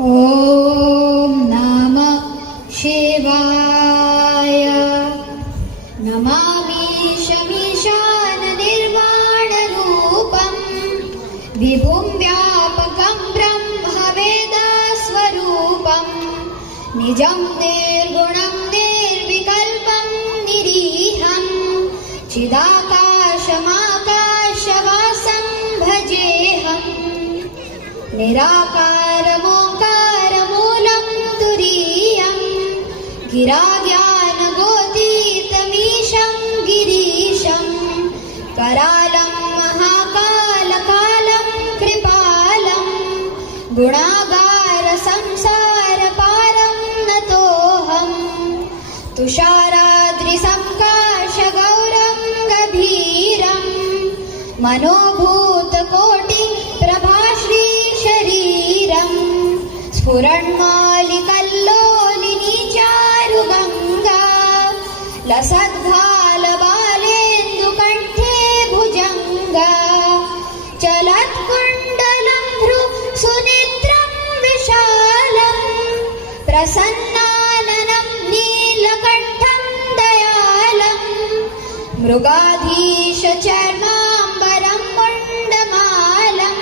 ॐ नमः शिवाय। नमामि शमीशाननिर्वाणरूपं विभुं व्यापकं ब्रह्मवेदस्वरूपं निजं निर्गुणं निर्विकल्पं निरीहं चिदाकाशमाकाशवासं भजेऽहं निराकारमोकारमूलं तुरीयं गिराज्ञानगोतीतमीशं गिरीशं करालं महाकालकालं कृपालं गुणागारसंसारपारं नतोऽहं तुषाराद्रिसंकाशगौरं गभीरं मनोभूतकोटिप्रभाश्रीशरीरं स्फुरन्मालिकल्लोलिनी चारुगङ्गा लसद्भालबालेन्दुकण्ठे भुजङ्गा चलत्कुण्डलं भ्रुसुनेत्रं विशालं प्रसन्नाननं नीलकण्ठं दयालं मृगाधीशचर्माम्बरं मुण्डमालं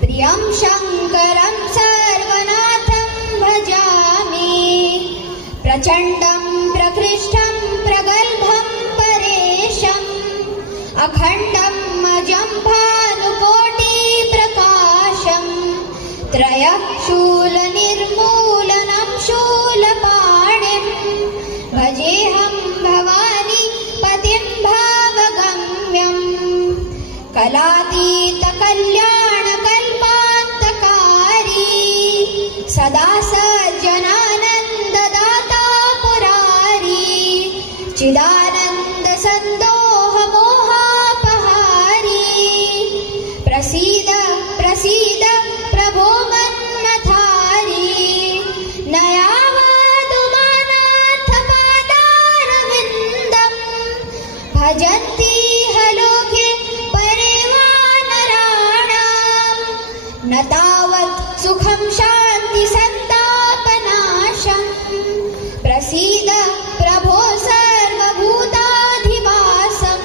प्रियं शङ्करं सर्वनाथं भजामि प्रचण्डं प्रकृष्टं प्रगल्भं परेशम् अखण्डं अजं भानुकोटिप्रकाशं त्रयशूलनिर्मूलनं शूलपाणिं भजेऽहं भवानी पतिं भावगम्यं कलातीतकल्याणकल्पान्तकारी सदा सज्जनानन्ददाता पुरारी चिदानन्दसन्दोहमोहापहारी प्रसीद प्रसीद प्रभो मन्मथारी नयावादुमानाथपादारविन्दं भजन्ति लोके परे वानराणां न तावत् सुखं शान्ति सन्तापनाशं प्रसीद प्रभो सर्वभूताधिवासं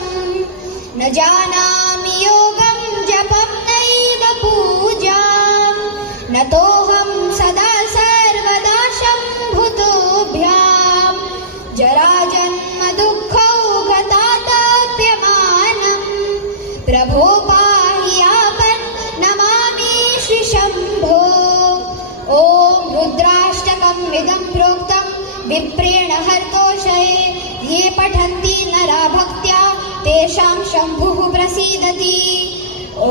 न जानामि योगं जपं नैव पूजां नतोऽहं सदा सर्वदा शम्भुतोऽभ्यां जराजन्मदुःखौघताताप्यमानं प्रभो पाहि आपन् नमामि श्रीशम्भो। ॐ रुद्राष्टकमिदं प्रोक्तं विप्रेण हर्तोषये ये पठन्ति नरा भक्त्या तेषां शम्भुः प्रसीदति। ॐ